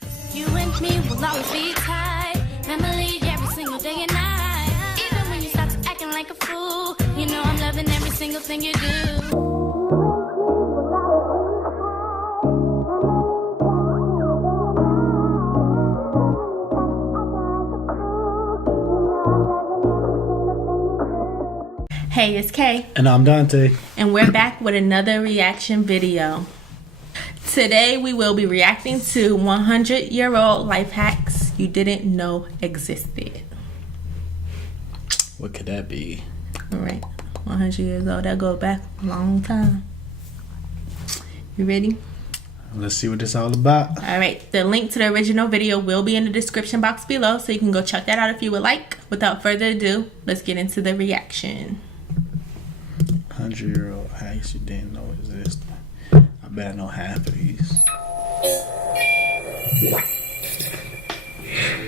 You and me will always be tight. Family every single day and night. Even when you start to acting like a fool, you know I'm loving every single thing you do. Hey, it's Kay. And I'm Donte. And we're back with another reaction video. Today we will be reacting to 100-year-old life hacks you didn't know existed. What could that be? Alright, 100 years old. That goes back a long time. You ready? Let's see what this all about. Alright, the link to the original video will be in the description box below, so you can go check that out if you would like. Without further ado, let's get into the reaction. 100-year-old hacks you didn't know existed. I bet I know half of these.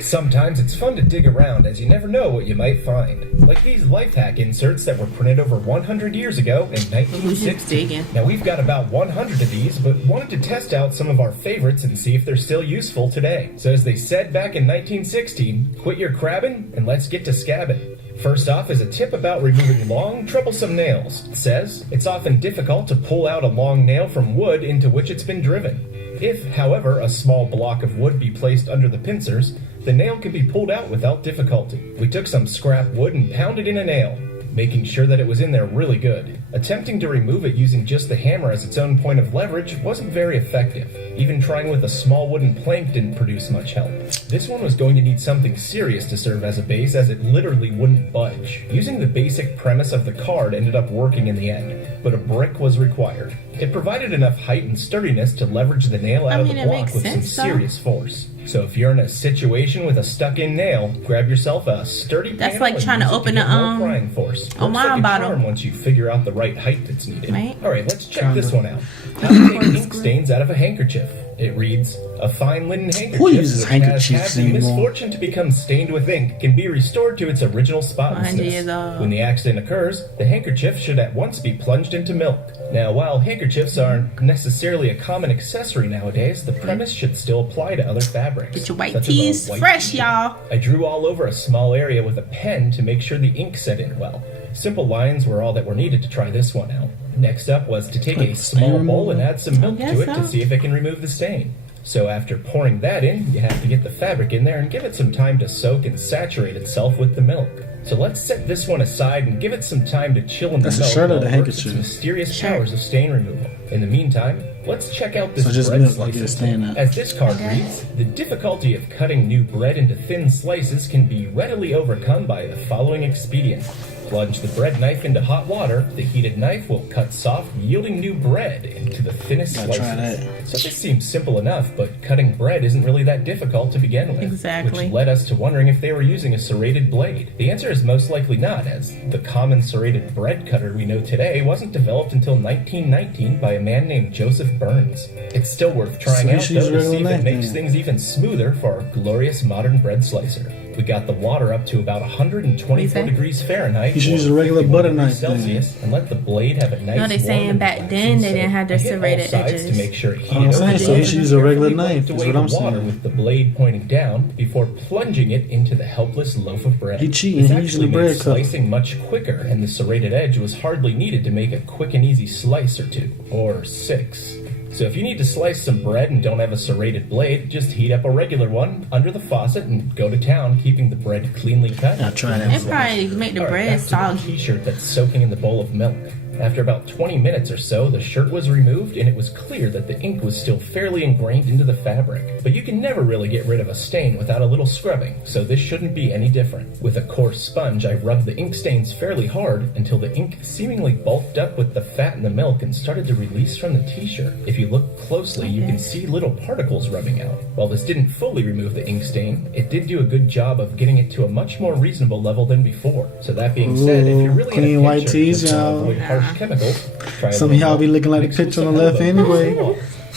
Sometimes it's fun to dig around as you never know what you might find. Like these life hack inserts that were printed over 100 years ago in 1960. Now we've got about 100 of these, but wanted to test out some of our favorites and see if they're still useful today. So as they said back in 1960, quit your crabbing and let's get to scabbing. First off is a tip about removing long, troublesome nails. It says, it's often difficult to pull out a long nail from wood into which it's been driven. If, however, a small block of wood be placed under the pincers, the nail can be pulled out without difficulty. We took some scrap wood and pounded in a nail, making sure that it was in there really good. Attempting to remove it using just the hammer as its own point of leverage wasn't very effective. Even trying with a small wooden plank didn't produce much help. This one was going to need something serious to serve as a base, as it literally wouldn't budge. Using the basic premise of the card ended up working in the end, but a brick was required. It provided enough height and sturdiness to leverage the nail out of the block with some serious force. So if you're in a situation with a stuck-in nail, grab yourself a sturdy panel. That's like trying to open a prying force. a wine bottle. Once you figure out the right height that's needed. Right. All right, let's check this one out. How to take ink stains out of a handkerchief. It reads, a fine linen handkerchief Who uses which has handkerchiefs had the anymore? misfortune to become stained with ink can be restored to its original spotlessness. When the accident occurs, the handkerchief should at once be plunged into milk. Now, while handkerchiefs aren't necessarily a common accessory nowadays, the premise should still apply to other fabrics. Get your white tees fresh, y'all. I drew all over a small area with a pen to make sure the ink set in well. Simple lines were all that were needed to try this one out. Next up was to take a small bowl and add some milk to it to see if it can remove the stain. So after pouring that in, you have to get the fabric in there and give it some time to soak and saturate itself with the milk. So let's set this one aside and give it some time to chill in the milk. That's a shirt or the while it works handkerchief? its mysterious powers of stain removal. In the meantime, let's check out this just bread milk like slicer. it's staying up. As this card reads, the difficulty of cutting new bread into thin slices can be readily overcome by the following expedient. Plunge the bread knife into hot water. The heated knife will cut soft, yielding new bread into the thinnest Gotta try slices. that. So this seems simple enough, but cutting bread isn't really that difficult to begin with. Exactly. Which led us to wondering if they were using a serrated blade. The answer is most likely not, as the common serrated bread cutter we know today wasn't developed until 1919 by a man named Joseph Burns. It's still worth trying out, though, to see if it makes things even smoother for our glorious modern bread slicer. We got the water up to about 124 degrees Fahrenheit. You should use a regular butter knife Celsius, and let the blade have a nice. No, they're saying back then they didn't have the serrated edges. To make sure it I'm saying, so you should use a regular knife. That's what I'm water saying. with the blade pointing down before plunging it into the helpless loaf of bread. He cheating. This He using actually the bread made cutter. slicing much quicker, and the serrated edge was hardly needed to make a quick and easy slice or two, or six. So if you need to slice some bread and don't have a serrated blade, just heat up a regular one under the faucet and go to town, keeping the bread cleanly cut. I'll try that. It probably make the bread soggy. soggy. T-shirt that's soaking in the bowl of milk. After about 20 minutes or so, the shirt was removed and it was clear that the ink was still fairly ingrained into the fabric. But you can never really get rid of a stain without a little scrubbing, so this shouldn't be any different. With a coarse sponge, I rubbed the ink stains fairly hard until the ink seemingly bulked up with the fat in the milk and started to release from the t-shirt. If you look closely, you can see little particles rubbing out. While this didn't fully remove the ink stain, it did do a good job of getting it to a much more reasonable level than before. So that being said, if you're really clean in a white pinch or tees, just wanna y'all. avoid harsh chemicals, try Some of y'all be looking like the picture on the left anyway.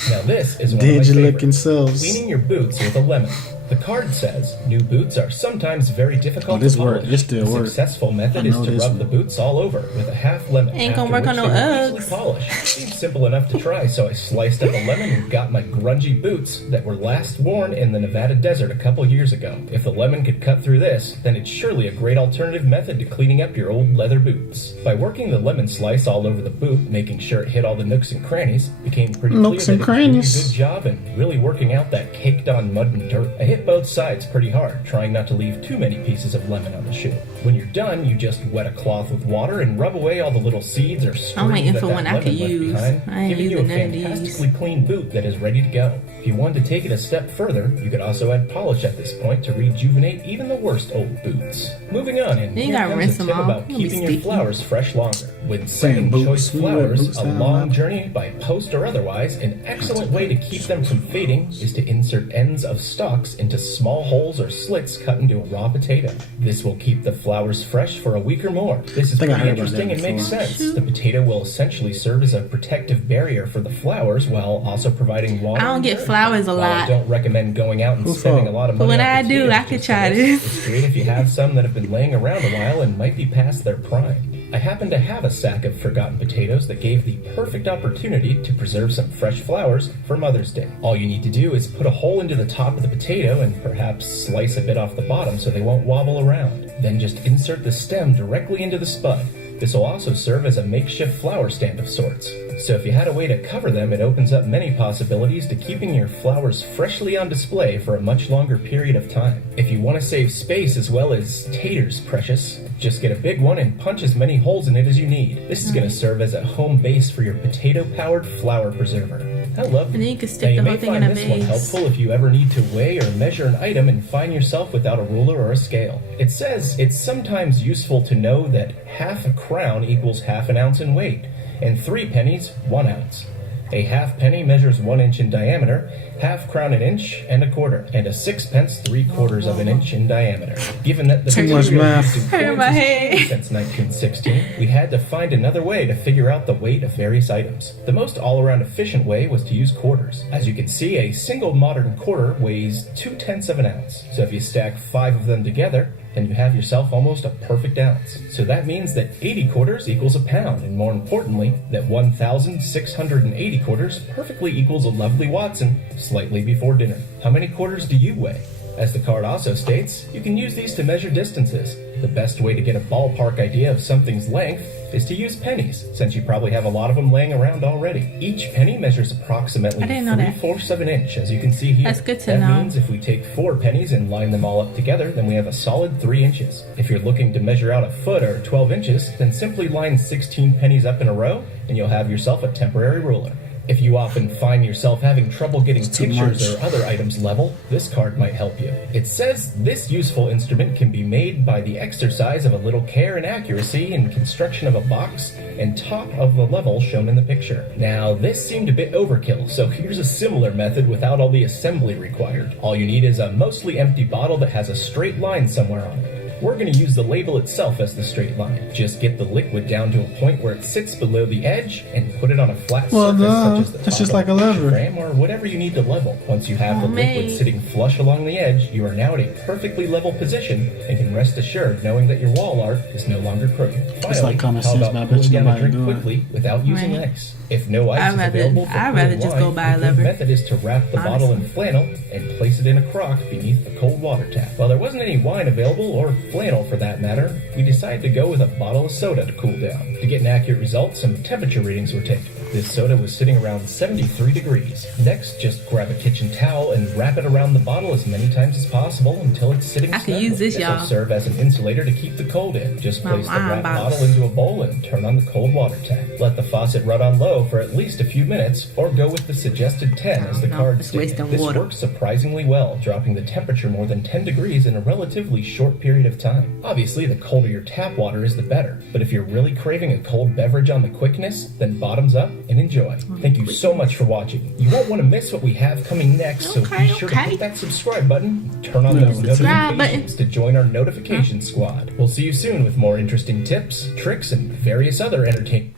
Now this is one Dingy of my looking favorites. selves. Cleaning your boots with a lemon. The card says, new boots are sometimes very difficult this to polish. work. This still The work. successful method is to rub the boots all over with a half lemon. Ain't gonna after work on which no they will Uggs. easily polish. Seemed simple enough to try, so I sliced up a lemon and got my grungy boots that were last worn in the Nevada desert a couple years ago. If the lemon could cut through this, then it's surely a great alternative method to cleaning up your old leather boots. By working the lemon slice all over the boot, making sure it hit all the nooks and crannies, became pretty Nooks clear and that it did a crannies. good job and really working out that caked on mud and dirt. I hit both sides pretty hard, trying not to leave too many pieces of lemon on the shoe. When you're done, you just wet a cloth with water and rub away all the little seeds or strings waiting that for that one I lemon could left use. behind, I ain't giving you a using none of these. fantastically clean boot that is ready to go. If you wanted to take it a step further, you could also add polish at this point to rejuvenate even the worst old boots. Moving on, and Then you here gotta comes rinse a them tip off. about It'll be keeping your sticky. flowers fresh longer. When setting boots, choice we wear flowers, boots a down long now. journey by post or otherwise, an excellent way to keep them from fading is to insert ends of stalks into small holes or slits cut into a raw potato. This will keep the flowers fresh for a week or more. This is think I pretty heard about interesting that and makes before. sense. The potato will essentially serve as a protective barrier for the flowers while also providing water. I don't and get dirt. flowers a While I lot. don't recommend going out and Who spending for? a lot of But money when on I do, potatoes I could just try for this. It's great if you have some that have been laying around a while and might be past their prime. I happen to have a sack of forgotten potatoes that gave the perfect opportunity to preserve some fresh flowers for Mother's Day. All you need to do is put a hole into the top of the potato and perhaps slice a bit off the bottom so they won't wobble around. Then just insert the stem directly into the spud. This will also serve as a makeshift flower stand of sorts. So if you had a way to cover them, it opens up many possibilities to keeping your flowers freshly on display for a much longer period of time. If you want to save space as well as taters, precious, just get a big one and punch as many holes in it as you need. This is going to serve as a home base for your potato-powered flower preserver. How lovely. And then you can Now, stick you the may whole thing in find a this one vase. helpful if you ever need to weigh or measure an item and find yourself without a ruler or a scale. It says it's sometimes useful to know that half a crown equals half an ounce in weight, and 3 pennies, 1 ounce. A half penny measures 1 inch in diameter, half crown an inch and a quarter, and a 6 pence 3/4 of an inch in diameter. Given that the Too much material math. used in Hurt coins my has head. changed since 1916, we had to find another way to figure out the weight of various items. The most all-around efficient way was to use quarters. As you can see, a single modern quarter weighs 2/10 of an ounce. So if you stack 5 of them together, then you have yourself almost a perfect ounce. So that means that 80 quarters equals a pound, and more importantly, that 1,680 quarters perfectly equals a lovely Watson slightly before dinner. How many quarters do you weigh? As the card also states, you can use these to measure distances. The best way to get a ballpark idea of something's length is to use pennies, since you probably have a lot of them laying around already. Each penny measures approximately I didn't know that. 3/4 of an inch, as you can see here. That's good to that know. means if we take 4 pennies and line them all up together, then we have a solid 3 inches. If you're looking to measure out a foot or 12 inches, then simply line 16 pennies up in a row, and you'll have yourself a temporary ruler. If you often find yourself having trouble getting too pictures much. or other items level, this card might help you. It says this useful instrument can be made by the exercise of a little care and accuracy in construction of a box and top of the level shown in the picture. Now, this seemed a bit overkill, so here's a similar method without all the assembly required. All you need is a mostly empty bottle that has a straight line somewhere on it. We're going to use the label itself as the straight line. Just get the liquid down to a point where it sits below the edge and put it on a flat Well, surface duh. such as the That's top just of like a the picture lever. frame or whatever you need to level. Once you have the liquid mate. sitting flush along the edge, you are now at a perfectly level position and can rest assured knowing that your wall art is no longer crooked. Finally, like common how sense, about but I bet cooling you down a nobody drink do it. quickly without using Right. ice? If no ice I'd is rather- available for I'd cooling rather just wine, go buy a the good lever. method is to wrap the bottle in Honestly. flannel and place it in a crock beneath the cold water tap. While there wasn't any wine available, or flannel for that matter, we decided to go with a bottle of soda to cool down. To get an accurate result, some temperature readings were taken. This soda was sitting around 73 degrees. Next, just grab a kitchen towel and wrap it around the bottle as many times as possible until it's sitting I could snugly. use this, will y'all. serve as an insulator to keep the cold in. Just My place the wine wrapped box. bottle into a bowl and turn on the cold water tap. Let the faucet run on low for at least a few minutes, or go with the suggested 10 as the No, card it's stated. wasting This water. works surprisingly well, dropping the temperature more than 10 degrees in a relatively short period of time. Obviously, the colder your tap water is, the better. But if you're really craving a cold beverage on the quickness, then bottoms up and enjoy. Thank you so much for watching. You won't want to miss what we have coming next, so Okay, be sure okay. to hit that subscribe button, turn on Yeah, those subscribe notifications to join our notification squad. We'll see you soon with more interesting tips, tricks, and various other entertainment.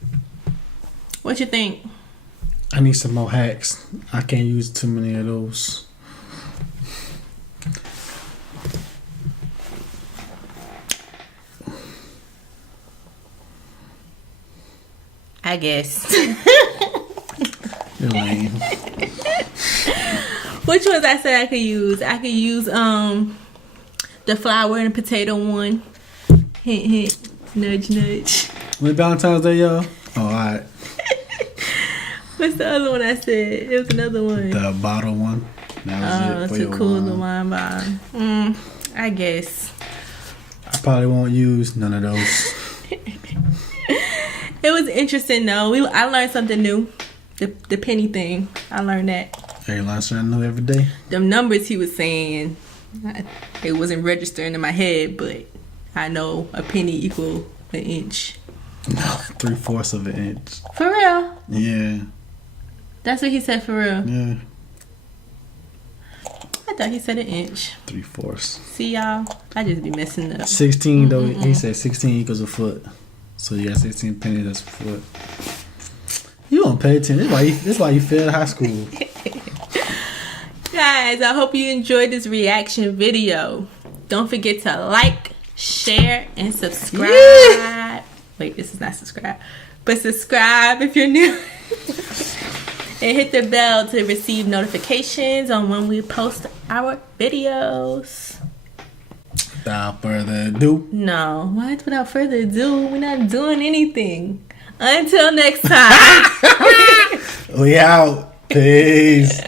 What you think? I need some more hacks. I can't use too many of those. I guess. You're lame. Which ones I said I could use? I could use the flour and potato one. Hint, hint. Nudge, nudge. When Valentine's Day, yo? Oh, alright. What's the other one I said? It was another one. The bottle one. That was it for to your cool the wine. wine bottle. I guess. I probably won't use none of those. It was interesting though. I learned something new. The penny thing. I learned that. You learn something new every day. Them numbers he was saying, it wasn't registering in my head, but I know a penny equal an inch. 3/4 of an inch. For real? Yeah. That's what he said for real. Yeah. I thought he said an inch. 3/4. See y'all? I just be messing up. 16 though. He said 16 equals a foot. So you got 16 pennies. That's a foot. You don't pay attention. That's why you failed high school. Guys, I hope you enjoyed this reaction video. Don't forget to like, share, and subscribe. Yeah. Wait, this is not subscribe. But subscribe if you're new. And hit the bell to receive notifications on when we post our videos. Without further ado. No, what? Without further ado, we're not doing anything. Until next time. We out. Peace.